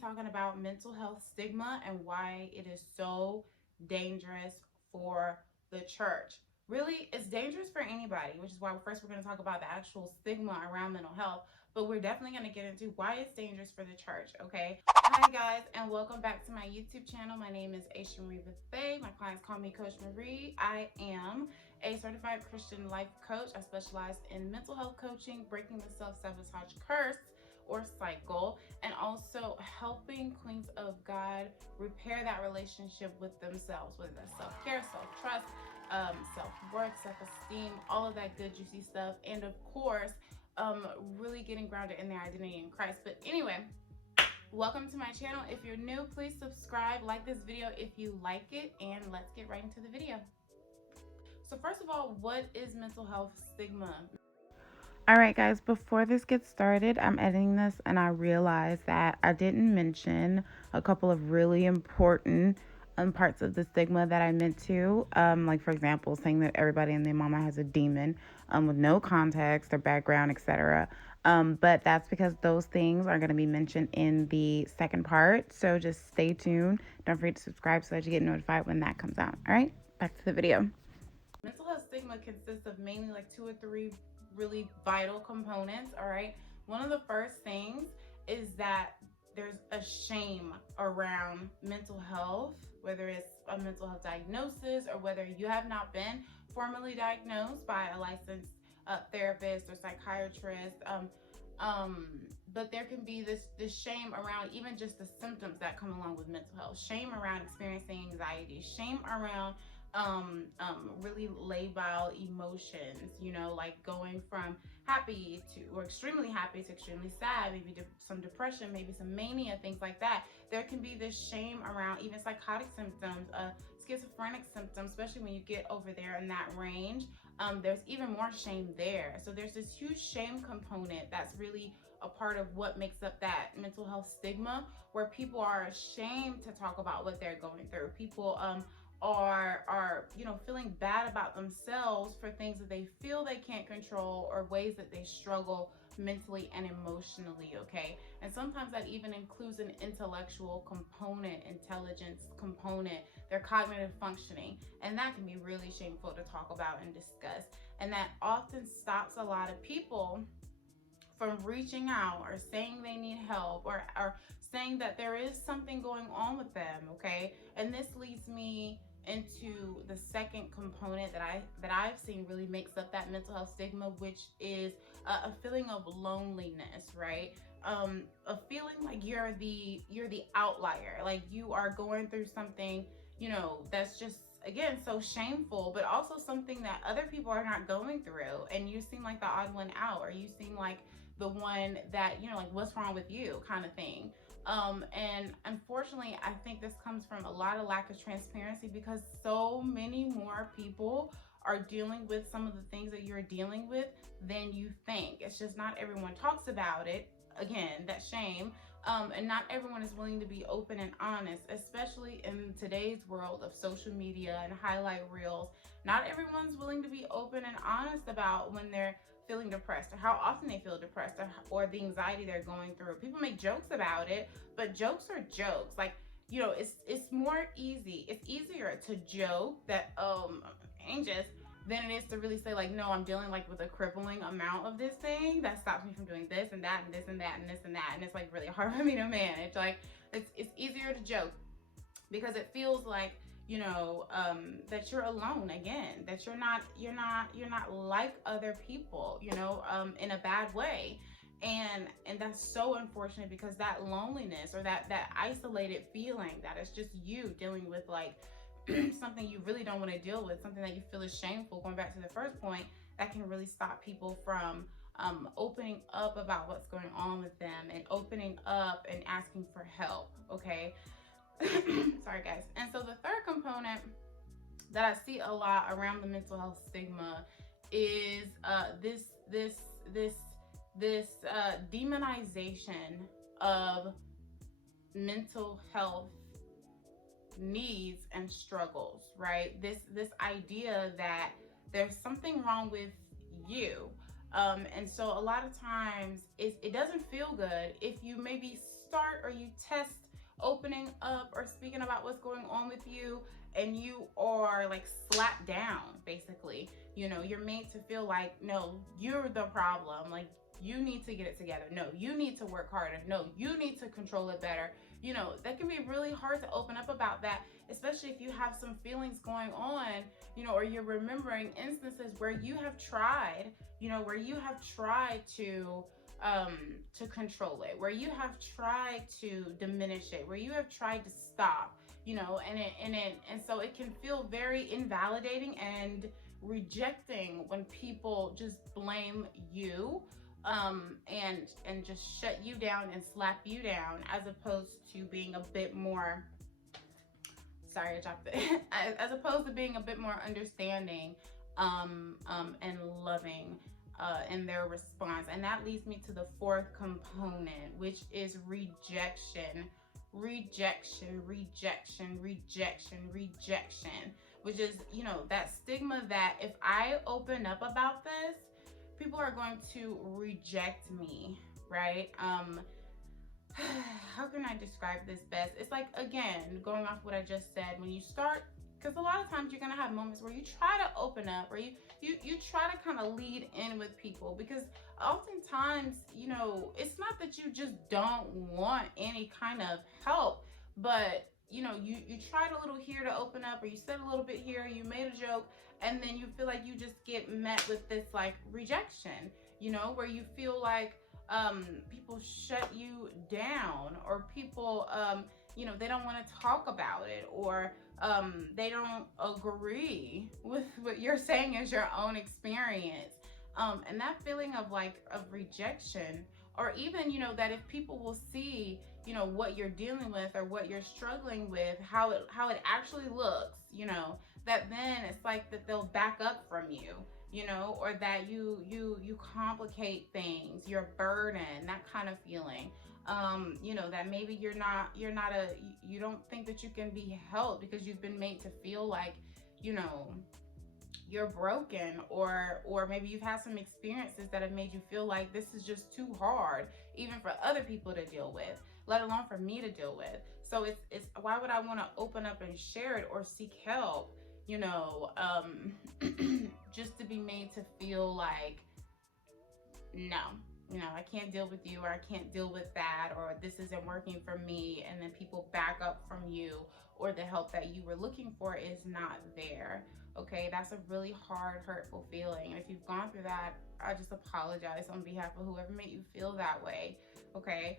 Talking about mental health stigma and why it is so dangerous for the church. Really, it's dangerous for anybody, which is why first we're going to talk about the actual stigma around mental health, but we're definitely going to get into why it's dangerous for the church, okay? Hi guys, and welcome back to my YouTube channel. My name is Aisha Marie Buffet. My clients call me Coach Marie. I am a certified Christian life coach. I specialize in mental health coaching, breaking the self-sabotage curse or cycle, and also helping queens of God repair that relationship with themselves, whether that's self-care, self-trust, self-worth, self-esteem, all of that good juicy stuff, and of course really getting grounded in their identity in Christ. But anyway, welcome to my channel. If you're new, please subscribe, like this video if you like it, and let's get right into the video. So first of all, what is mental health stigma? All right, guys, before this gets started, I'm editing this and I realized that I didn't mention a couple of really important parts of the stigma that I meant to. Like, for example, saying that everybody and their mama has a demon with no context or background, etc. But that's because those things are going to be mentioned in the second part. So just stay tuned. Don't forget to subscribe so that you get notified when that comes out. All right, back to the video. Mental health stigma consists of mainly like 2 or 3 really vital components. All right, one of the first things is that there's a shame around mental health, whether it's a mental health diagnosis or whether you have not been formally diagnosed by a licensed therapist or psychiatrist. But there can be this shame around even just the symptoms that come along with mental health. Shame around experiencing anxiety. Shame around really labile emotions, you know, like going from happy to, or extremely happy to extremely sad, maybe some depression, maybe some mania, things like that. There can be this shame around even psychotic symptoms, schizophrenic symptoms, especially when you get over there in that range. There's even more shame there. So there's this huge shame component that's really a part of what makes up that mental health stigma, where people are ashamed to talk about what they're going through. People are feeling bad about themselves for things that they feel they can't control or ways that they struggle mentally and emotionally, okay? And sometimes that even includes an intellectual component, intelligence component, their cognitive functioning, and that can be really shameful to talk about and discuss. And that often stops a lot of people from reaching out or saying they need help, or saying that there is something going on with them, okay? And this leads me into the second component that I've seen really makes up that mental health stigma, which is a feeling of loneliness, right? A feeling like you're the outlier, like you are going through something, that's just, again, so shameful, but also something that other people are not going through, and you seem like the odd one out, or you seem like the one that, like, what's wrong with you kind of thing. And unfortunately, I think this comes from a lot of lack of transparency, because so many more people are dealing with some of the things that you're dealing with than you think. It's just not everyone talks about it. Again, that shame. And not everyone is willing to be open and honest, especially in today's world of social media and highlight reels. Not everyone's willing to be open and honest about when they're feeling depressed, or how often they feel depressed, or the anxiety they're going through. People make jokes about it, but jokes are jokes. Like, it's more easy. It's easier to joke that anxious than it is to really say, like, no, I'm dealing like with a crippling amount of this thing that stops me from doing this and that and this and that and this and that, and it's like really hard for me to manage. Like, it's easier to joke because it feels like, that you're alone again, that you're not like other people, in a bad way. And that's so unfortunate, because that loneliness, or that isolated feeling, that it's just you dealing with, like, something you really don't want to deal with, something that you feel is shameful, going back to the first point, that can really stop people from opening up about what's going on with them, and opening up and asking for help, okay? Sorry guys. And so the third component that I see a lot around the mental health stigma is this demonization of mental health needs and struggles, right? This idea that there's something wrong with you. And so a lot of times it doesn't feel good if you maybe start or you test opening up or speaking about what's going on with you, and you are like slapped down, basically, you know, you're made to feel like, no, you're the problem, like you need to get it together, no, you need to work harder, no, you need to control it better, you know, that can be really hard to open up about that, especially if you have some feelings going on, you know, or you're remembering instances where you have tried, you know, where you have tried to control it, where you have tried to diminish it, where you have tried to stop, you know, and so it can feel very invalidating and rejecting when people just blame you, and just shut you down and slap you down, as opposed to being a bit more, sorry, I dropped it, as opposed to being a bit more understanding, and loving, in their response. And that leads me to the fourth component, which is rejection. Rejection, rejection, rejection, rejection, which is, you know, that stigma that if I open up about this, people are going to reject me, right? How can I describe this best? It's like, again, going off what I just said, when you start, because a lot of times you're gonna have moments where you try to open up, or you try to kind of lead in with people, because oftentimes, you know, it's not that you just don't want any kind of help, but you know, you tried a little here to open up, or you said a little bit here, you made a joke, and then you feel like you just get met with this like rejection, you know, where you feel like people shut you down, or people, you know, they don't want to talk about it, or they don't agree with what you're saying as your own experience. And that feeling of like, of rejection, or even, you know, that if people will see, you know, what you're dealing with or what you're struggling with, how it actually looks, you know, that then it's like that they'll back up from you, you know, or that you complicate things, you're burdened, that kind of feeling. You know, that maybe you don't think that you can be helped because you've been made to feel like, you know, you're broken, or maybe you've had some experiences that have made you feel like this is just too hard, even for other people to deal with, let alone for me to deal with. So it's why would I want to open up and share it or seek help, you know, just to be made to feel like, no, you know, I can't deal with you, or I can't deal with that, or this isn't working for me, and then people back up from you, or the help that you were looking for is not there. Okay, that's a really hard, hurtful feeling. And if you've gone through that, I just apologize on behalf of whoever made you feel that way. Okay,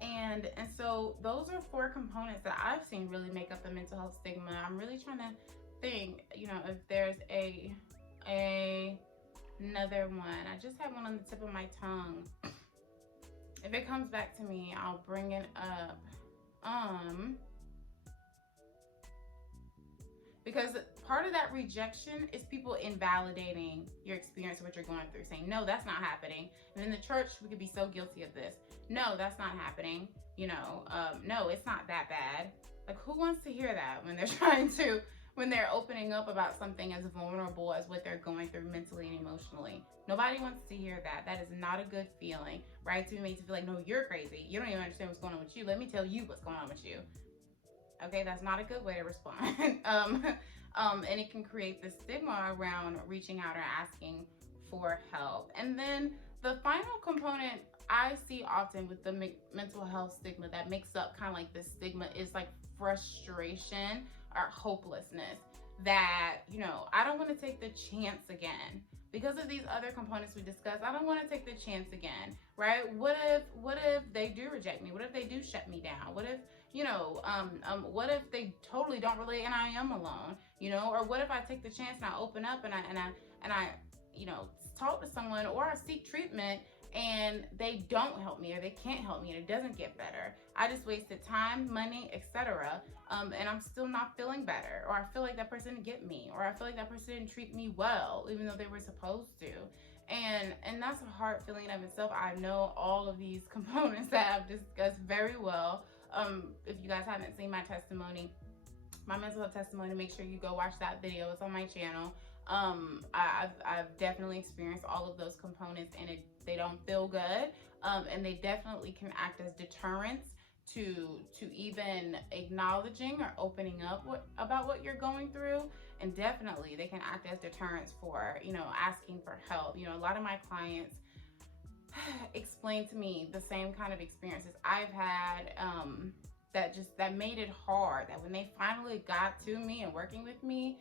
and so those are four components that I've seen really make up the mental health stigma. I'm really trying to think, you know, if there's another one. I just had one on the tip of my tongue. If it comes back to me, I'll bring it up. Because part of that rejection is people invalidating your experience, what you're going through, saying, no, that's not happening. And in the church, we could be so guilty of this. No, that's not happening. You know, no, it's not that bad. Like, who wants to hear that when they're opening up about something as vulnerable as what they're going through mentally and emotionally? Nobody wants to hear that. That is not a good feeling, right? To be made to feel like, no, you're crazy. You don't even understand what's going on with you. Let me tell you what's going on with you. Okay, that's not a good way to respond. And it can create this stigma around reaching out or asking for help. And then the final component I see often with the mental health stigma that makes up kind of like this stigma is like frustration or hopelessness. That, you know, I don't want to take the chance again. Because of these other components we discussed, I don't want to take the chance again, right? What if they do reject me? What if they do shut me down? What if, you know, what if they totally don't relate and I am alone, you know? Or what if I take the chance and I open up and I, you know, talk to someone, or I seek treatment and they don't help me, or they can't help me, and it doesn't get better. I just wasted time, money, etc. And I'm still not feeling better, or I feel like that person didn't get me, or I feel like that person didn't treat me well, even though they were supposed to. And that's a hard feeling in of itself. I know all of these components that I've discussed very well. If you guys haven't seen my testimony, my mental health testimony, make sure you go watch that video. It's on my channel. I've definitely experienced all of those components, and They don't feel good, and they definitely can act as deterrents to even acknowledging or opening up about what you're going through. And definitely they can act as deterrents for, asking for help. A lot of my clients explain to me the same kind of experiences I've had, that made it hard, that when they finally got to me and working with me,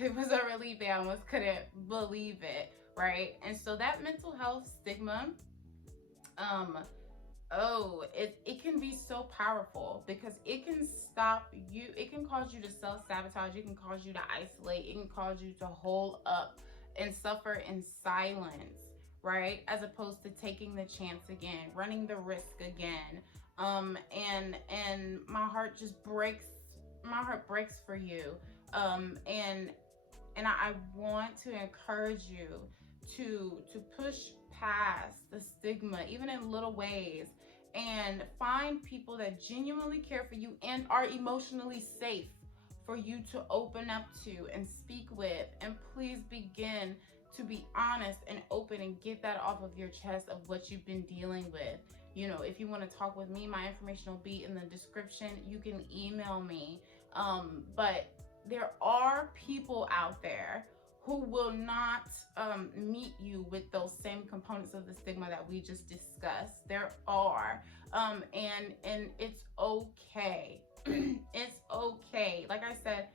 it was a relief. They almost couldn't believe it, right? And so that mental health stigma, it can be so powerful because it can stop you. It can cause you to self-sabotage. It can cause you to isolate. It can cause you to hold up and suffer in silence, right? As opposed to taking the chance again, running the risk again. And my heart just breaks. My heart breaks for you. And I want to encourage you to push past the stigma, even in little ways, and find people that genuinely care for you and are emotionally safe for you to open up to and speak with. And please begin to be honest and open and get that off of your chest of what you've been dealing with. If you want to talk with me, my information will be in the description. You can email me. But there are people out there who will not meet you with those same components of the stigma that we just discussed. There are, and it's okay. It's okay. Like I said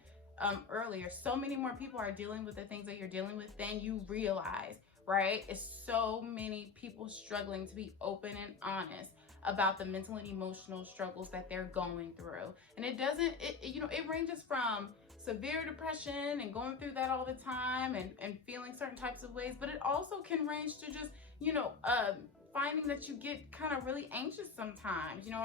earlier, so many more people are dealing with the things that you're dealing with than you realize, right? It's so many people struggling to be open and honest about the mental and emotional struggles that they're going through. And it ranges from severe depression and going through that all the time and feeling certain types of ways, but it also can range to just, finding that you get kind of really anxious sometimes,